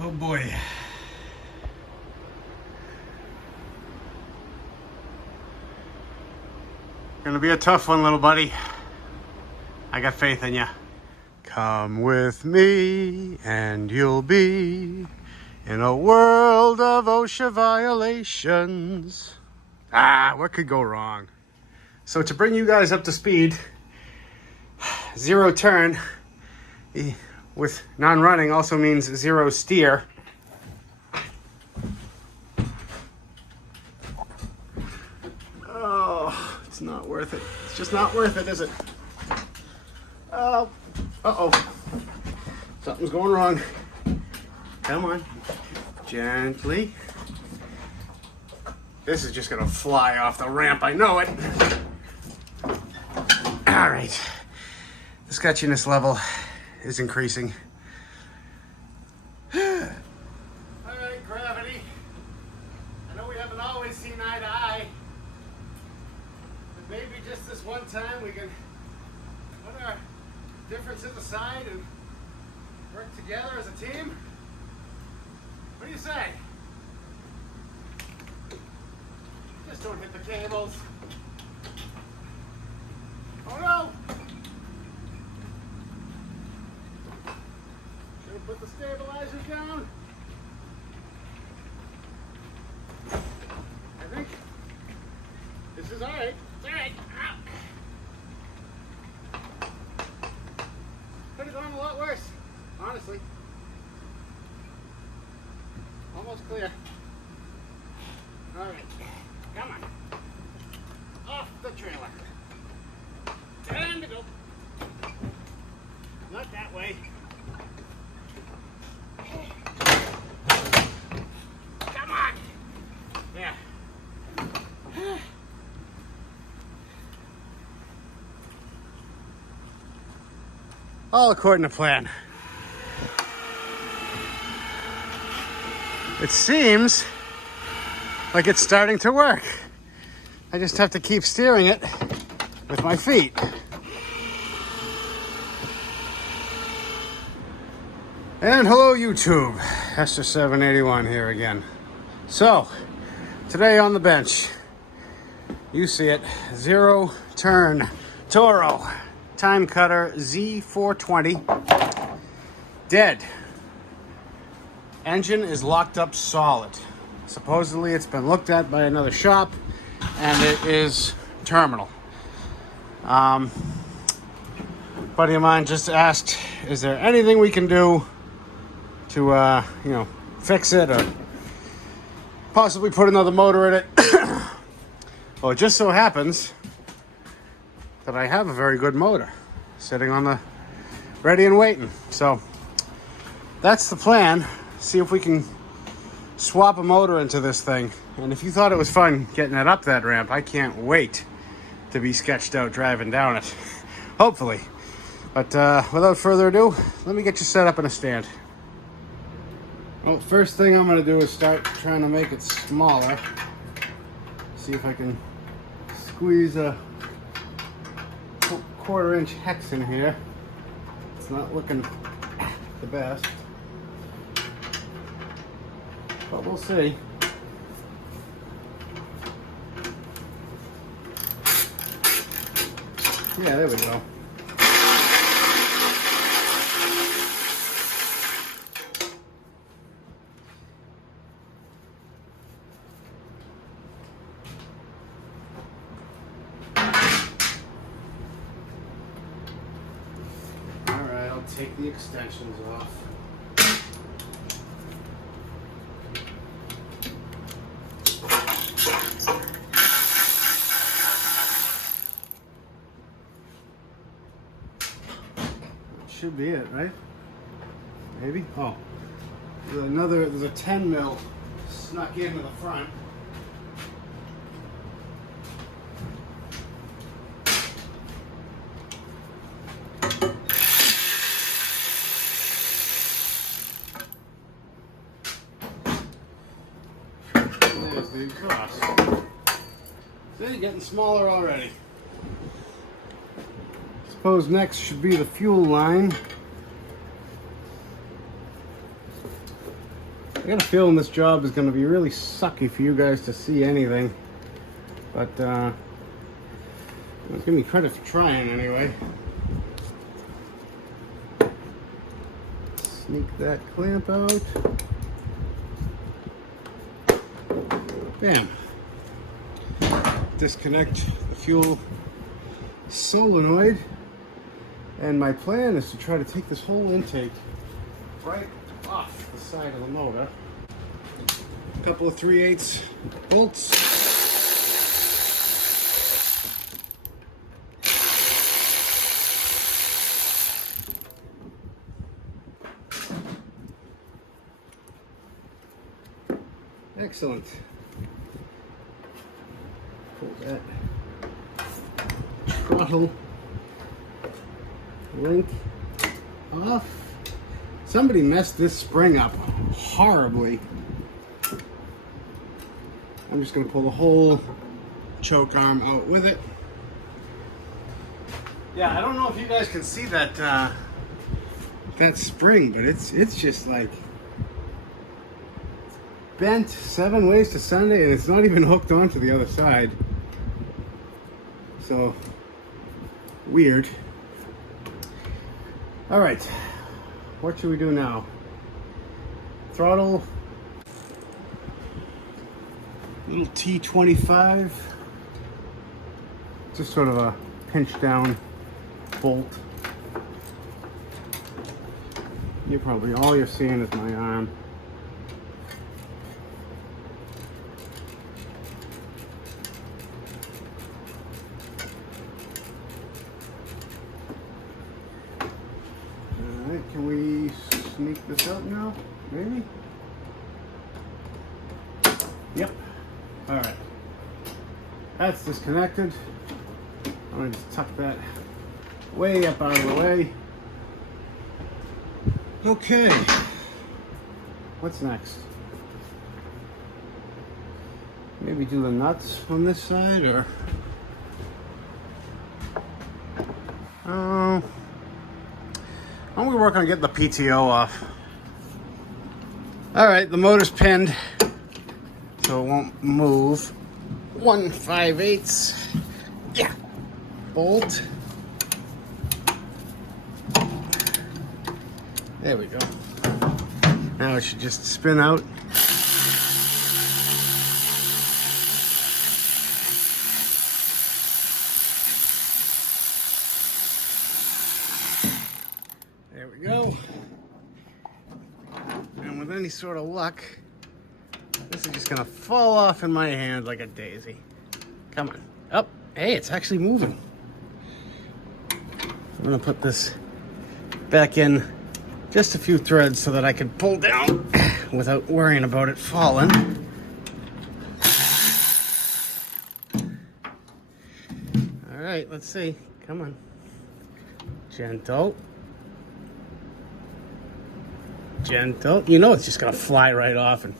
Oh boy. Gonna be a tough one, little buddy. I got faith in you. Come with me and you'll be in a world of OSHA violations. What could go wrong? So to bring you guys up to speed, zero turn with non-running also means zero steer. Oh, it's not worth it. It's just not worth it, is it? Oh, uh-oh. Something's going wrong. Come on. Gently. This is just gonna fly off the ramp, I know it. All right. The sketchiness level is increasing. All right, gravity. I know we haven't always seen eye to eye, but maybe just this one time we can put our differences aside and work together as a team. What do you say? Just don't hit the cables. Oh no! Should have put the stabilizers down. I think this is alright. It's alright. Could have gone a lot worse, honestly. Almost clear. Alright. Come on. Off the trailer. Time to go. Not that way. Come on. There. All according to plan. It seems like it's starting to work. I just have to keep steering it with my feet. And hello YouTube, Esther781 here again. So, today on the bench, you see it, zero turn Toro Timecutter Z420, dead. Engine is locked up solid. Supposedly it's been looked at by another shop and it is terminal. Buddy of mine just asked, is there anything we can do to, fix it or possibly put another motor in it? Well, it just so happens that I have a very good motor sitting on the ready and waiting. So that's the plan. See if we can swap a motor into this thing. And if you thought it was fun getting it up that ramp, I can't wait to be sketched out driving down it. Hopefully. But without further ado, let me get you set up in a stand. Well, first thing I'm going to do is start trying to make it smaller. See if I can squeeze a 1/4 inch hex in here. It's not looking the best, but we'll see. Yeah, there we go. Take the extensions off. That should be it, right? Maybe? Oh. There's a 10 mil snuck into the front. The exhaust. See, getting smaller already. Suppose next should be the fuel line. I got a feeling this job is going to be really sucky for you guys to see anything. But, give me credit for trying anyway. Sneak that clamp out. Bam. Disconnect the fuel solenoid. And my plan is to try to take this whole intake right off the side of the motor. A couple of 3/8 bolts. Excellent. Pull that throttle link off. Somebody messed this spring up horribly. I'm just going to pull the whole choke arm out with it. Yeah, I don't know if you guys can see that that spring, but it's just like bent 7 ways to Sunday, and it's not even hooked onto the other side. So weird. All right, what should we do now? Throttle, little T25, just sort of a pinch down bolt. All you're seeing is my arm. Can we sneak this out now? Maybe? Yep. Alright. That's disconnected. I'm going to just tuck that way up out of the way. Okay. What's next? Maybe do the nuts on this side, or... Why don't we work on getting the PTO off? All right, the motor's pinned, so it won't move. 1 5/8, yeah, bolt. There we go. Now it should just spin out. There we go. And with any sort of luck, this is just gonna fall off in my hand like a daisy. Come on. Up. Hey, it's actually moving. I'm gonna put this back in just a few threads so that I can pull down without worrying about it falling. All right, let's see. Come on. Gentle. Gentle. You know it's just gonna fly right off and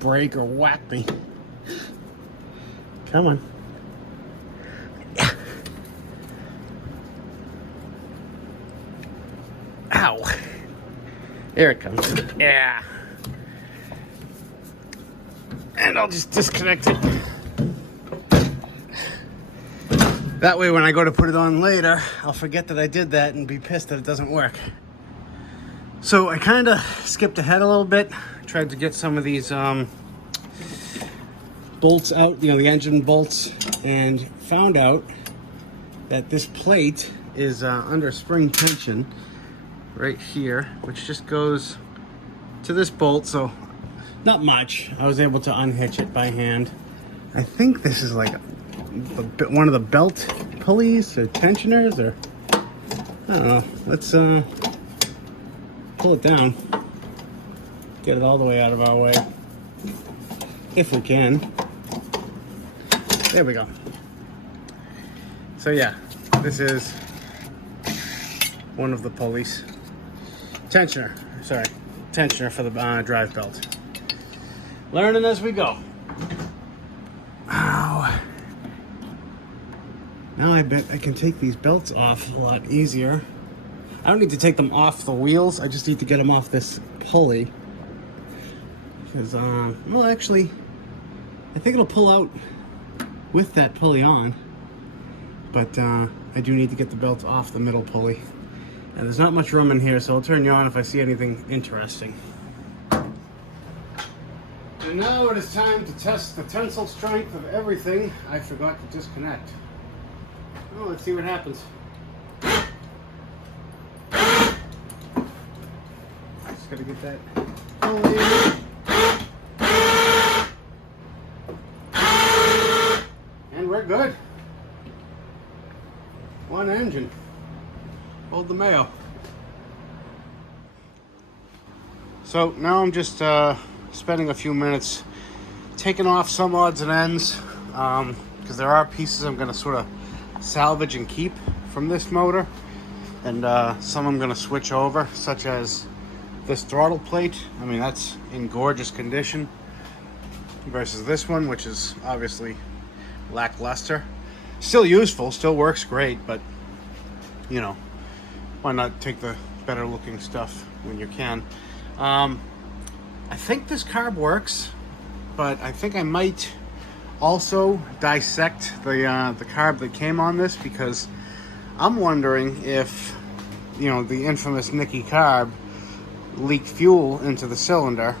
break or whack me. Come on. Yeah. Ow. There it comes. Yeah. And I'll just disconnect it. That way when I go to put it on later, I'll forget that I did that and be pissed that it doesn't work. So I kind of skipped ahead a little bit. Tried to get some of these bolts out, you know, the engine bolts, and found out that this plate is under spring tension right here, which just goes to this bolt, so not much. I was able to unhitch it by hand. I think this is like one of the belt pulleys or tensioners, or I don't know. Let's pull it down, get it all the way out of our way, if we can. There we go. So yeah, this is one of the pulleys. Tensioner for the drive belt. Learning as we go. Ow. Now I bet I can take these belts off a lot easier. I don't need to take them off the wheels, I just need to get them off this pulley. because, well, actually, I think it'll pull out with that pulley on, but I do need to get the belt off the middle pulley. And there's not much room in here, so I'll turn you on if I see anything interesting. And now it is time to test the tensile strength of everything I forgot to disconnect. Oh, let's see what happens. Just gotta get that pulley in. And we're good. One engine. Hold the Mayo. So now I'm just spending a few minutes taking off some odds and ends, because there are pieces I'm going to sort of salvage and keep from this motor, and some I'm going to switch over, such as this throttle plate. I mean, that's in gorgeous condition versus this one, which is obviously lackluster. Still useful, still works great, but you know, why not take the better looking stuff when you can. I think this carb works, but I think I might also dissect the carb that came on this, because I'm wondering if, you know, the infamous Nicky carb leaked fuel into the cylinder,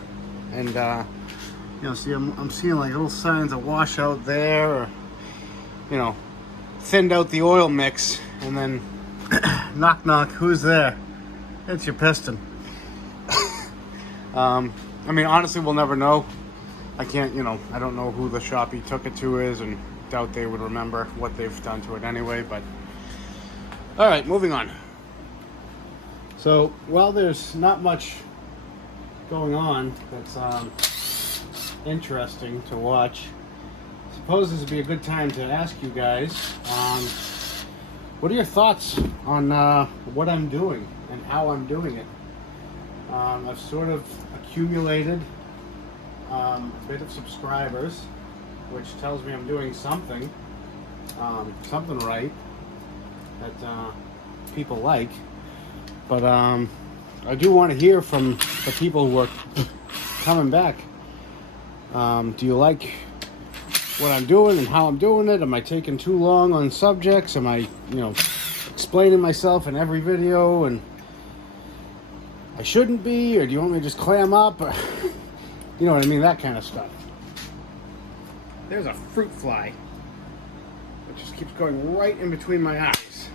and you know, see, I'm seeing like little signs of washout there, or, you know, thinned out the oil mix, and then knock knock, who's there? It's your piston. I mean, honestly, we'll never know. I can't, you know, I don't know who the shop he took it to is, and doubt they would remember what they've done to it anyway, but all right, moving on. So, while there's not much going on that's interesting to watch, I suppose this would be a good time to ask you guys, what are your thoughts on what I'm doing and how I'm doing it? I've sort of accumulated a bit of subscribers, which tells me I'm doing something right that people like. But I do want to hear from the people who are coming back. Do you like what I'm doing and how I'm doing it? Am I taking too long on subjects? Am I, you know, explaining myself in every video and I shouldn't be? Or do you want me to just clam up? Or, you know what I mean, that kind of stuff. There's a fruit fly that just keeps going right in between my eyes.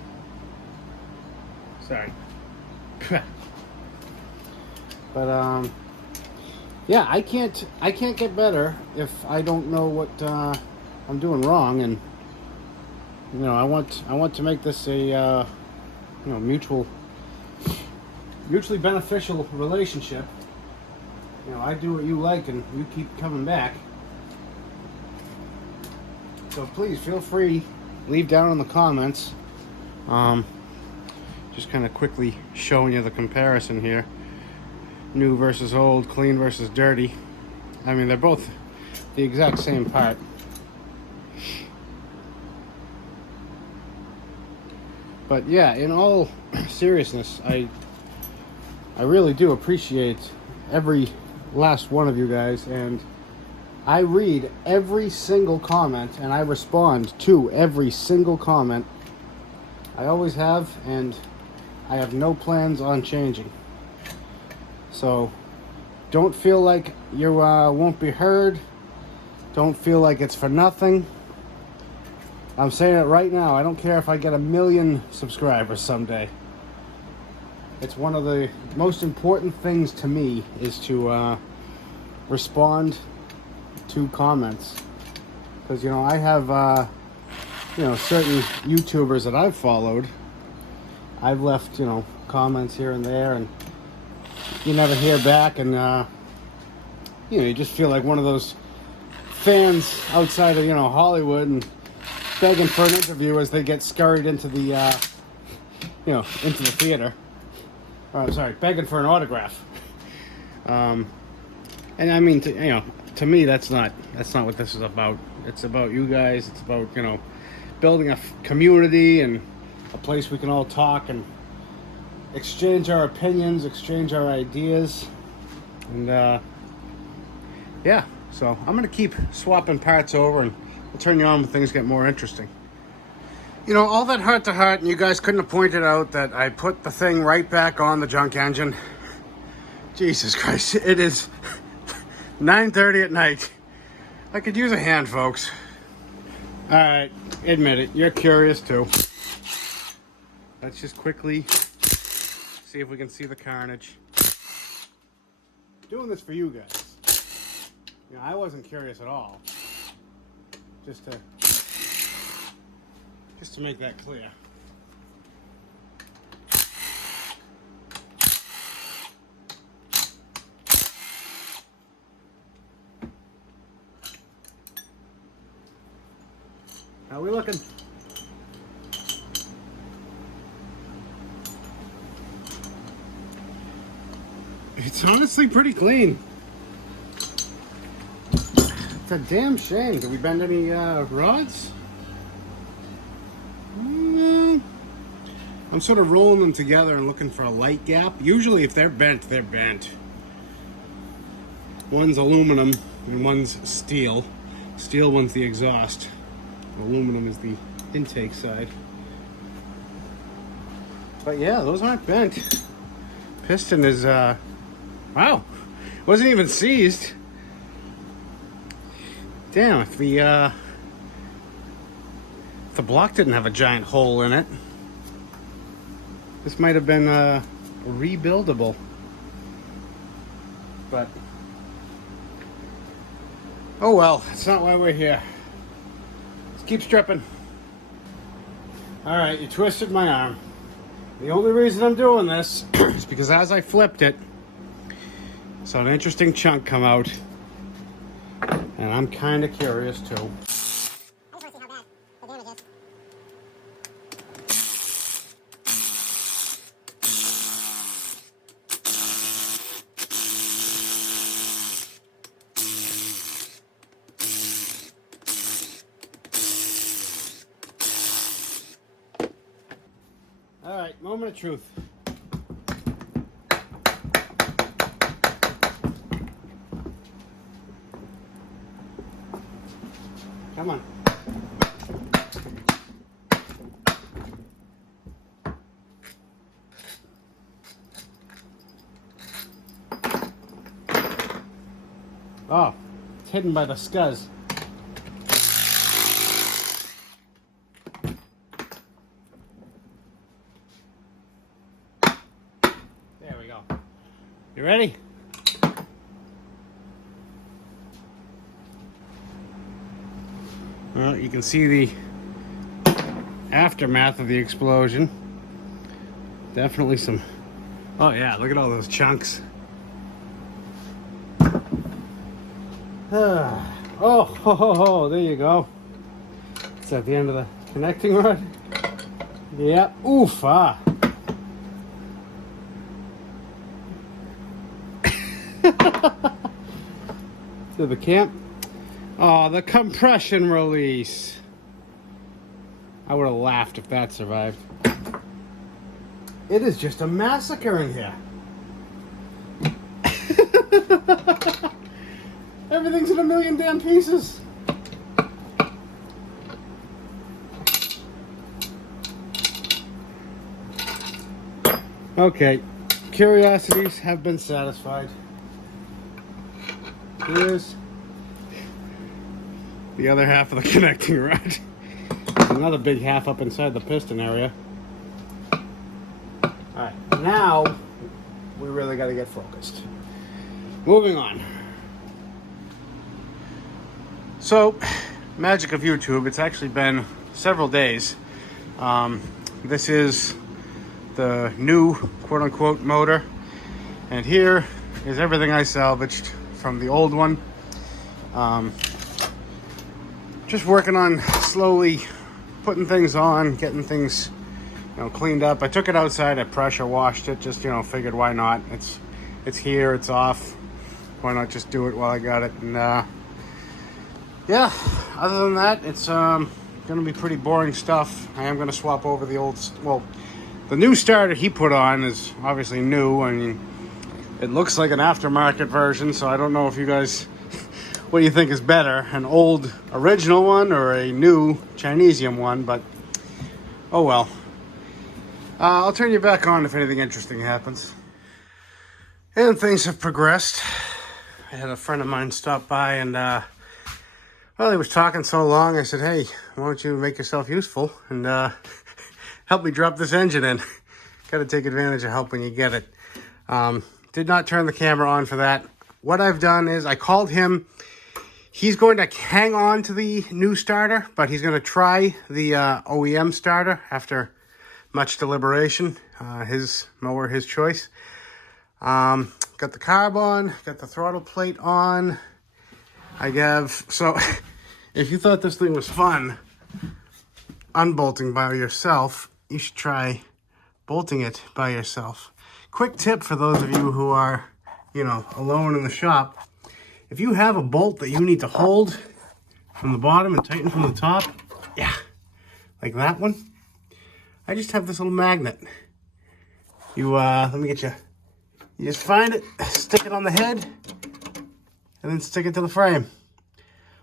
Sorry. But yeah, I can't get better if I don't know what I'm doing wrong, and you know, I want to make this a you know, mutually beneficial relationship. You know, I do what you like and you keep coming back. So please feel free, leave down in the comments. Just kind of quickly showing you the comparison here. New versus old, clean versus dirty. I mean, they're both the exact same part. But yeah, in all seriousness, I really do appreciate every last one of you guys, and I read every single comment and I respond to every single comment. I always have, and I have no plans on changing. So don't feel like you won't be heard. Don't feel like it's for nothing. I'm saying it right now. I don't care if I get 1 million subscribers someday. It's one of the most important things to me is to respond to comments. Because, you know, I have, you know, certain YouTubers that I've followed. I've left, you know, comments here and there, and you never hear back, and you know, you just feel like one of those fans outside of, you know, Hollywood, and begging for an interview as they get scurried into the you know, into the theater. Sorry, begging for an autograph. And I mean, you know, to me, that's not what this is about. It's about you guys. It's about, you know, building a community and a place we can all talk and exchange our opinions, exchange our ideas, and yeah, so I'm gonna keep swapping parts over, and I'll turn you on when things get more interesting. You know, all that heart to heart, and you guys couldn't have pointed out that I put the thing right back on the junk engine. Jesus Christ, it is 9:30 at night. I could use a hand, folks. All right, admit it, you're curious too. Let's just quickly see if we can see the carnage. Doing this for you guys. You know, I wasn't curious at all. Just to make that clear. How are we looking? It's honestly pretty clean. It's a damn shame. Did we bend any rods? No. I'm sort of rolling them together and looking for a light gap. Usually if they're bent, they're bent. One's aluminum and one's steel. Steel one's the exhaust. Aluminum is the intake side. But yeah, those aren't bent. Piston is, wow, wasn't even seized. Damn, if the block didn't have a giant hole in it, this might have been rebuildable. But, oh well, that's not why we're here. Let's keep stripping. Alright, you twisted my arm. The only reason I'm doing this is because as I flipped it, I saw an interesting chunk come out. And I'm kind of curious too. I just want to see how bad the damage is. All right, moment of truth. Come on. Oh, it's hidden by the scuzz. There we go. You ready? Well, you can see the aftermath of the explosion. Definitely some... Oh yeah, look at all those chunks. Oh, there you go. It's at the end of the connecting rod. Yeah, oof, ah. To the camp. Oh, the compression release. I would have laughed if that survived. It is just a massacre in here. Everything's in a million damn pieces. Okay, curiosities have been satisfied. Here's the other half of the connecting rod. Another big half up inside the piston area. Alright, now we really got to get focused. Moving on. So, magic of YouTube, it's actually been several days. This is the new quote-unquote motor, and here is everything I salvaged from the old one. Just working on slowly putting things on, getting things, cleaned up. I took it outside, I pressure washed it, just, figured why not. It's here, it's off. Why not just do it while I got it? And yeah, other than that, it's gonna be pretty boring stuff. I am gonna swap over the old, the new starter he put on is obviously new. I mean, it looks like an aftermarket version, so I don't know if you guys what do you think is better, an old original one or a new Chinesium one? But oh well. I'll turn you back on if anything interesting happens. And things have progressed. I had a friend of mine stop by and, well, he was talking so long, I said, hey, why don't you make yourself useful and help me drop this engine in. Got to take advantage of help when you get it. Did not turn the camera on for that. What I've done is I called him. He's going to hang on to the new starter, but he's going to try the OEM starter after much deliberation. His mower, his choice. Got the carb on, got the throttle plate on. So if you thought this thing was fun, unbolting by yourself, you should try bolting it by yourself. Quick tip for those of you who are, you know, alone in the shop. If you have a bolt that you need to hold from the bottom and tighten from the top, yeah, like that one, I just have this little magnet. Let me get you. You just find it, stick it on the head, and then stick it to the frame.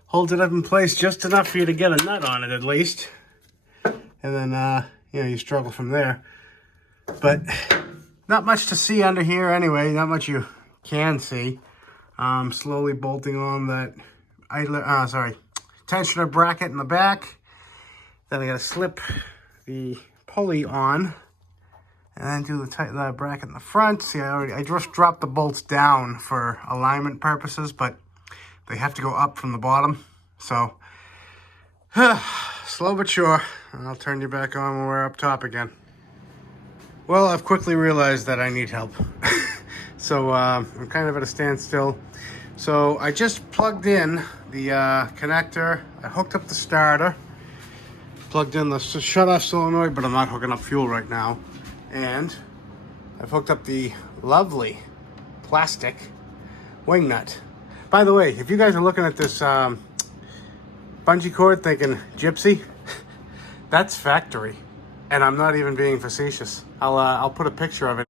Holds it up in place just enough for you to get a nut on it at least. And then, you know, you struggle from there. But not much to see under here anyway, not much you can see. Slowly bolting on that tensioner bracket in the back. Then I gotta slip the pulley on and then do the bracket in the front. See, I just dropped the bolts down for alignment purposes, but they have to go up from the bottom. So, slow but sure. I'll turn you back on when we're up top again. Well, I've quickly realized that I need help. So, I'm kind of at a standstill. So, I just plugged in the connector. I hooked up the starter. Plugged in the shut-off solenoid, but I'm not hooking up fuel right now. And I've hooked up the lovely plastic wing nut. By the way, if you guys are looking at this bungee cord thinking, gypsy, that's factory. And I'm not even being facetious. I'll put a picture of it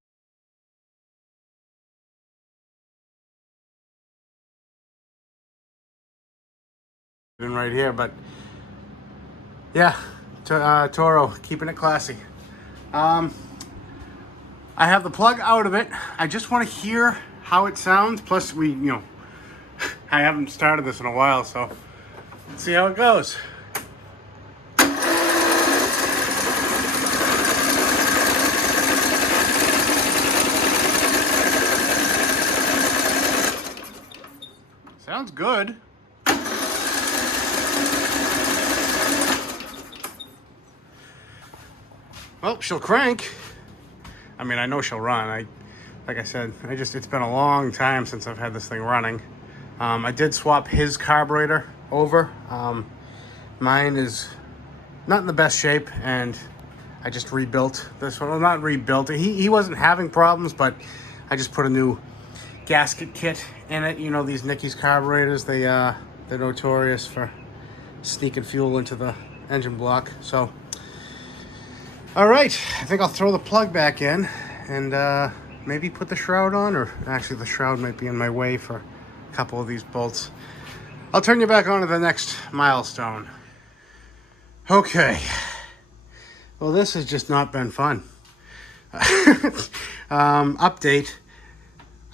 in right here, but yeah, Toro, keeping it classy. I have the plug out of it. I just want to hear how it sounds. Plus, I haven't started this in a while, so let's see how it goes. Sounds good. Well, she'll crank. I mean, I know she'll run. Like I said, it's been a long time since I've had this thing running. I did swap his carburetor over. Mine is not in the best shape, and I just rebuilt this one. Well, not rebuilt it. He wasn't having problems, but I just put a new gasket kit in it. You know, these Nicky's carburetors, they're notorious for sneaking fuel into the engine block. So, all right, I think I'll throw the plug back in and maybe put the shroud on, or actually the shroud might be in my way for a couple of these bolts. I'll turn you back on to the next milestone. Okay. Well, this has just not been fun. Update.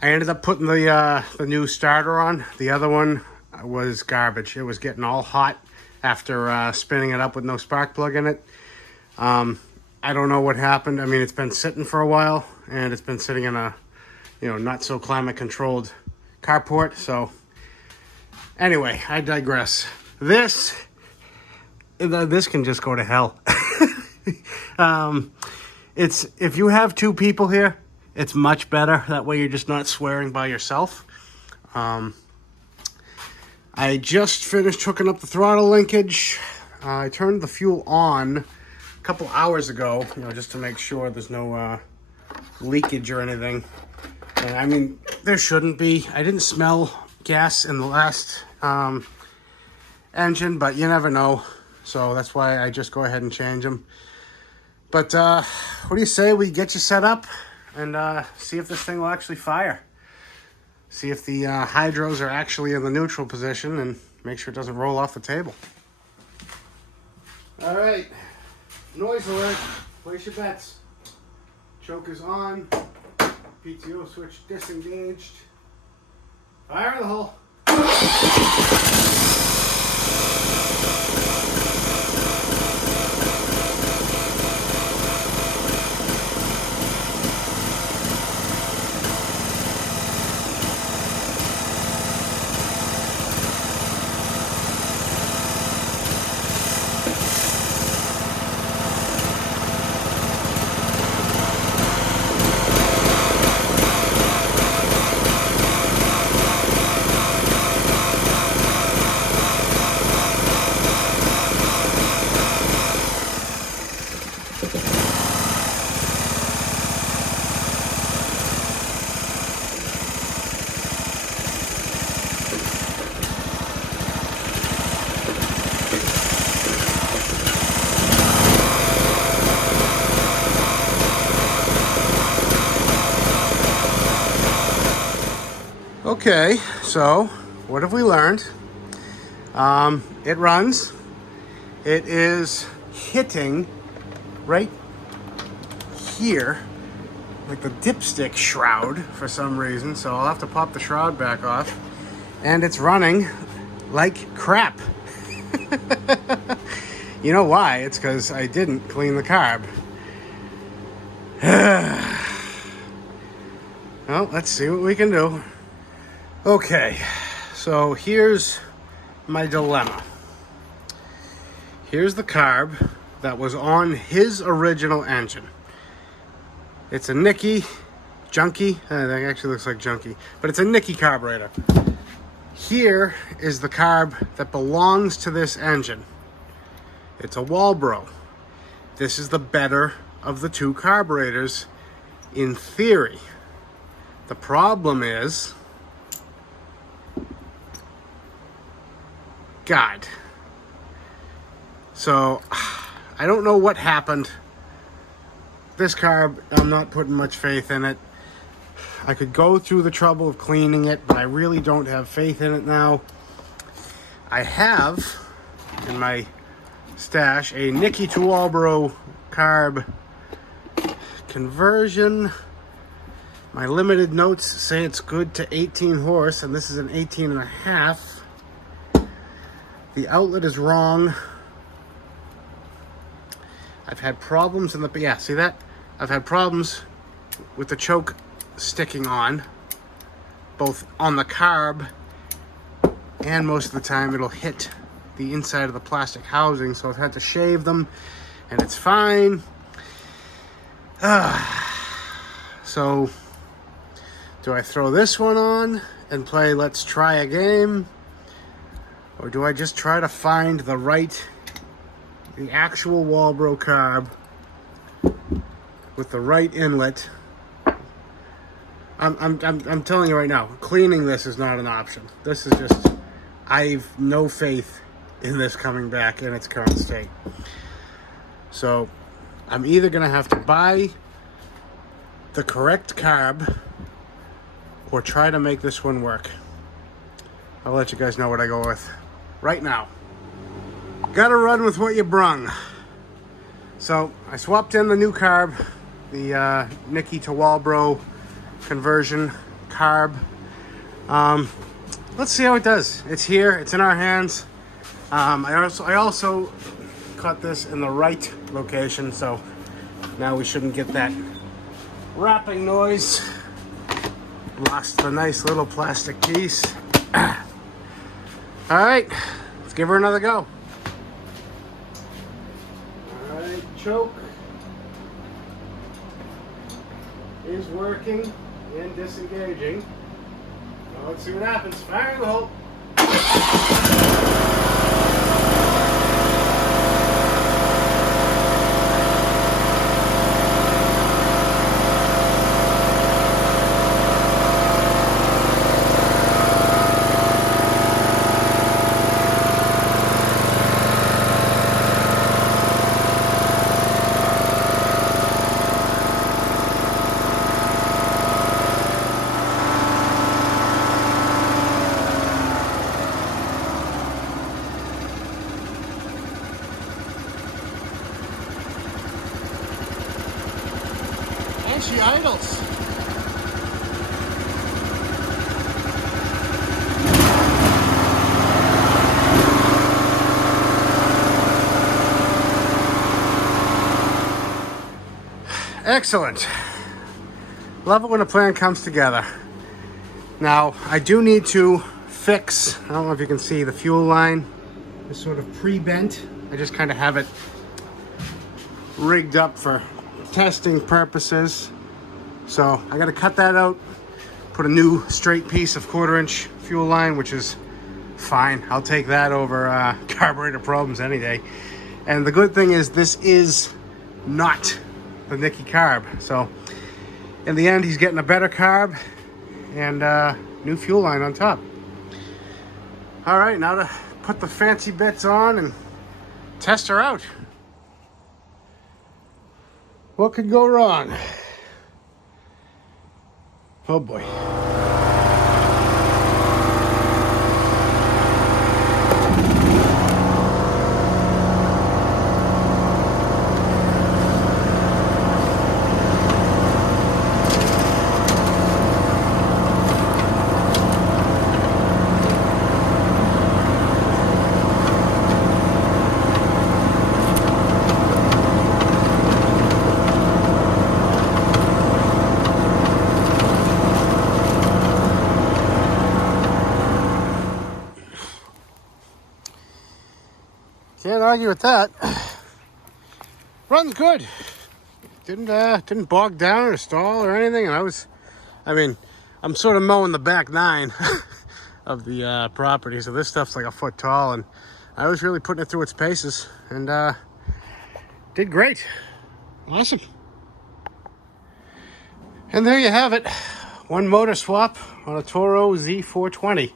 I ended up putting the new starter on. The other one was garbage. It was getting all hot after spinning it up with no spark plug in it. I don't know what happened. I mean, it's been sitting for a while, and it's been sitting in a, not so climate controlled carport. So anyway, I digress. This can just go to hell. If you have two people here, it's much better. That way you're just not swearing by yourself. I just finished hooking up the throttle linkage. I turned the fuel on a couple hours ago, just to make sure there's no leakage or anything. And I mean, there shouldn't be. I didn't smell gas in the last engine, but you never know. So that's why I just go ahead and change them. But what do you say we get you set up and see if this thing will actually fire? See if the hydros are actually in the neutral position and make sure it doesn't roll off the table. All right, noise alert, place your bets. Choke is on, PTO switch disengaged. Fire in the hole. Okay, so what have we learned? It runs. It is hitting right here, like the dipstick shroud for some reason. So I'll have to pop the shroud back off. And it's running like crap. You know why? It's because I didn't clean the carb. Well, let's see what we can do. Okay, so here's my dilemma. Here's the carb that was on his original engine. It's a Nicky, junky, that actually looks like junky, but it's a Nicky carburetor. Here is the carb that belongs to this engine. It's a Walbro. This is the better of the two carburetors in theory. The problem is, God. So, I don't know what happened. This carb, I'm not putting much faith in it. I could go through the trouble of cleaning it, but I really don't have faith in it now. I have, in my stash, a Nicky to Walbro carb conversion. My limited notes say it's good to 18 horse, and this is an 18 and a half. The outlet is wrong. I've had problems in the, yeah, see that? I've had problems with the choke sticking on, both on the carb, and most of the time it'll hit the inside of the plastic housing, so I've had to shave them, and it's fine. So, do I throw this one on and play Let's Try a Game? Or do I just try to find the actual Walbro carb with the right inlet? I'm telling you right now, cleaning this is not an option. This is just, I've no faith in this coming back in its current state. So I'm either gonna have to buy the correct carb or try to make this one work. I'll let you guys know what I go with right now. Gotta run with what you brung. So I swapped in the new carb, the Nicky to Walbro conversion carb. Let's see how it does. It's here, it's in our hands. I also cut this in the right location, so now we shouldn't get that wrapping noise. Lost the nice little plastic piece. All right, let's give her another go. All right, choke is working and disengaging. Well, let's see what happens. Fire in the hole. the idles. Excellent. Love it when a plan comes together. Now, I do need to fix, I don't know if you can see, the fuel line is sort of pre-bent. I just kind of have it rigged up for testing purposes. So I got to cut that out, put a new straight piece of 1/4-inch fuel line, which is fine. I'll take that over carburetor problems any day. And the good thing is this is not the Nicky carb. So in the end, he's getting a better carb and new fuel line on top. All right, now to put the fancy bits on and test her out. What could go wrong? Oh boy. Can't argue with that. Runs good. Didn't bog down or stall or anything. And I'm sort of mowing the back 9 of the property, so this stuff's like a foot tall, and I was really putting it through its paces, and did great. Awesome. And there you have it. One motor swap on a Toro Z420.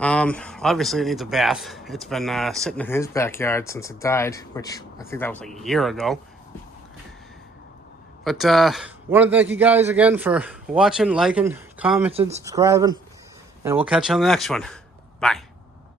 Obviously it needs a bath. It's been sitting in his backyard since it died, which I think that was like a year ago. But want to thank you guys again for watching, liking, commenting, subscribing, and we'll catch you on the next one. Bye.